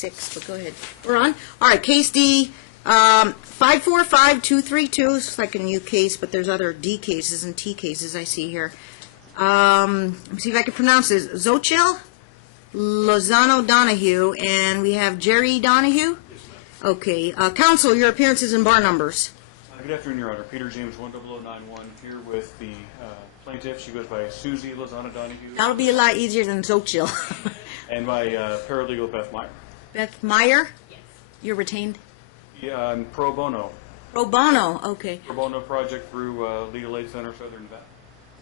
6, but go ahead. We're on. All right, case D, 545232. It's like a new case, but there's other D cases and T cases I see here. Let me see if I can pronounce this. Xochitl Lozano Donohue, and we have Jerry Donohue. Okay. Counsel, your appearances and bar numbers. Good afternoon, Your Honor. Peter James, 10091, here with the plaintiff. She goes by Susie Lozano Donohue. That'll be a lot easier than Xochitl. And my paralegal, Beth Meyer. Beth Meyer? Yes. You're retained? Yeah, I'm pro bono. Pro bono, okay. Pro bono project through Legal Aid Center, Southern Nevada.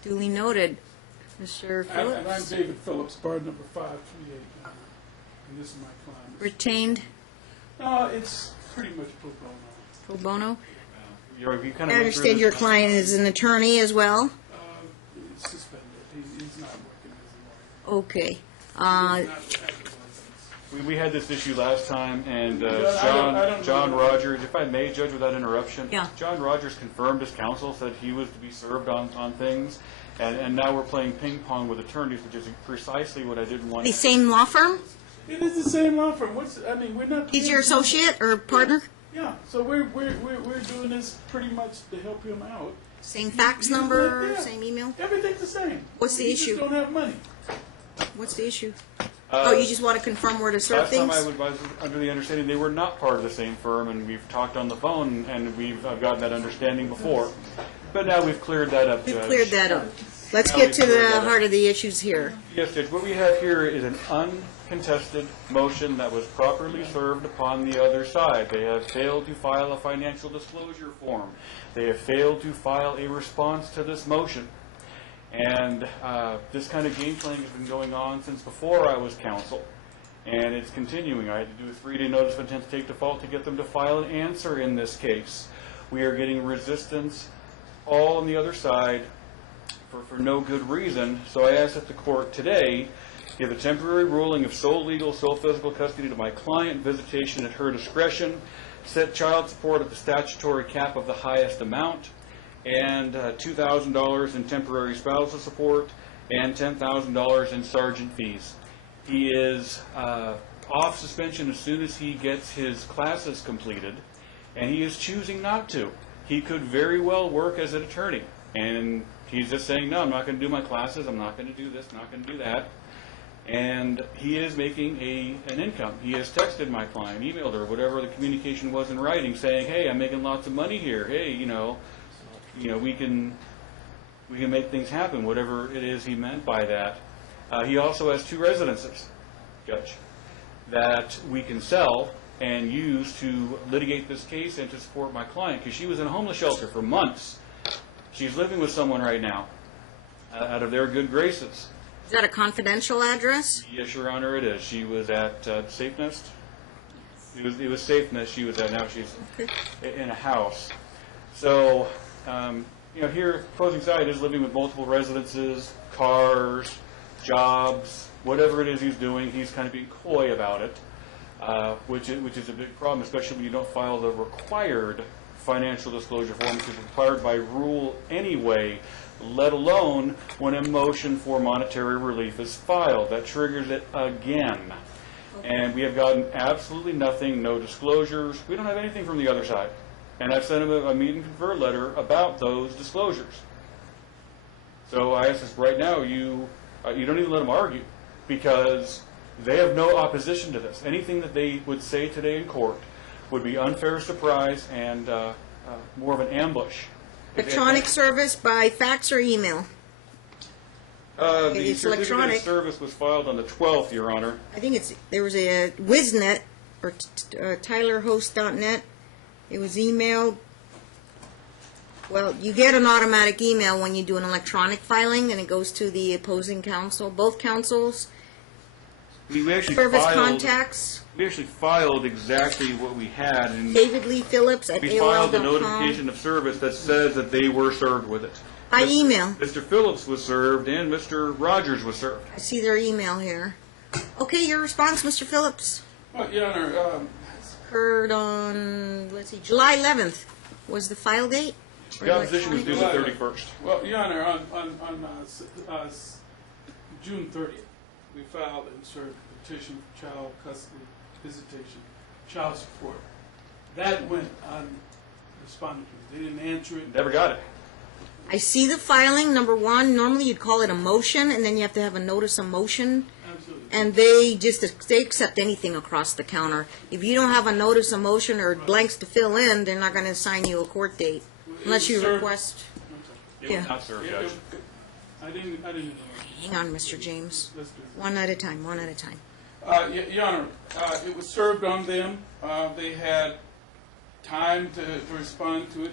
Duly noted. Mr. Phillips? And I'm David Phillips, bar number 538, and this is my client. Retained? No, it's pretty much pro bono. Pro bono? You kind I of understand your client is an attorney as well? He's suspended. He's not working as a lawyer. Okay. He's not active license. We had this issue last time, and I don't John know. Rogers, if I may, Judge, without interruption. Yeah. John Rogers confirmed his counsel, said he was to be served on things, and now we're playing ping pong with attorneys, which is precisely what I didn't want. The same law firm? It is the same law firm. We're not. He's your associate or partner? Yeah. So we're doing this pretty much to help him out. Same fax number, Yeah. same email? Everything's the same. What's the You issue? just don't have money. What's the issue? Oh, you just want to confirm where to serve Last time things? I was under the understanding they were not part of the same firm, and we've talked on the phone, and I've gotten that understanding before. But now we've cleared that up, We've Judge. cleared that up. Let's Now get we've to cleared the that up. heart of the issues here. Yes, Judge. What we have here is an uncontested motion that was properly served upon the other side. They have failed to file a financial disclosure form. They have failed to file a response to this motion. And this kind of game playing has been going on since before I was counsel. And it's continuing. I had to do a 3-day notice of intent to take default to get them to file an answer in this case. We are getting resistance all on the other side for no good reason. So I asked that the court today give a temporary ruling of sole legal, sole physical custody to my client, visitation at her discretion, set child support at the statutory cap of the highest amount, and $2,000 in temporary spousal support, and $10,000 in sergeant fees. He is off suspension as soon as he gets his classes completed, and he is choosing not to. He could very well work as an attorney, and he's just saying, no, I'm not going to do my classes, I'm not going to do this, not going to do that. And he is making an income. He has texted my client, emailed her, whatever the communication was in writing, saying, hey, I'm making lots of money here. Hey, we can make things happen, whatever it is he meant by that. He also has 2 residences, Judge, that we can sell and use to litigate this case and to support my client, because she was in a homeless shelter for months. She's living with someone right now, out of their good graces. Is that a confidential address? Yes, Your Honor, it is. She was at Safe Nest. It was Safe Nest she was at. Now she's in a house. So, here, opposing side is living with multiple residences, cars, jobs, whatever it is he's doing. He's kind of being coy about it, which is a big problem, especially when you don't file the required financial disclosure form, which is required by rule anyway, let alone when a motion for monetary relief is filed. That triggers it again. And we have gotten absolutely nothing, no disclosures. We don't have anything from the other side. And I've sent him a meet and confer letter about those disclosures. So I ask this right now, you don't even let them argue, because they have no opposition to this. Anything that they would say today in court would be unfair surprise and more of an ambush. Electronic service by fax or email? The It's certificate electronic. of service was filed on the 12th, Your Honor. I think there was a Wisnet, or tylerhost.net. It was emailed. Well, you get an automatic email when you do an electronic filing, and it goes to the opposing counsel, both counsels. We actually Service filed, contacts, We actually filed exactly what we had, and David Lee Phillips at we filed the AOL.com. notification of service that says that they were served with it. By email. Mr. Phillips was served, and Mr. Rogers was served. I see their email here. Okay, your response, Mr. Phillips? Well, Your Honor, Occurred on, let's see, July 11th was the file date? Or The opposition was due the electronic? 31st. well, Your Honor, on June 30th, we filed and served a petition for child custody visitation, child support. That went unresponded to. They didn't answer it. Never got it. I see the filing, number one, normally you'd call it a motion, and then you have to have a notice of motion, Absolutely. and they accept anything across the counter. If you don't have a notice of motion or blanks to fill in, they're not gonna assign you a court date, unless you Sir- request. I'm sorry. It Yeah. was not served, It- Judge. it- I didn't know. Hang on, Mr. James. Let's do this. One at a time, one at a time. Your Honor, it was served on them. They had time to respond to it.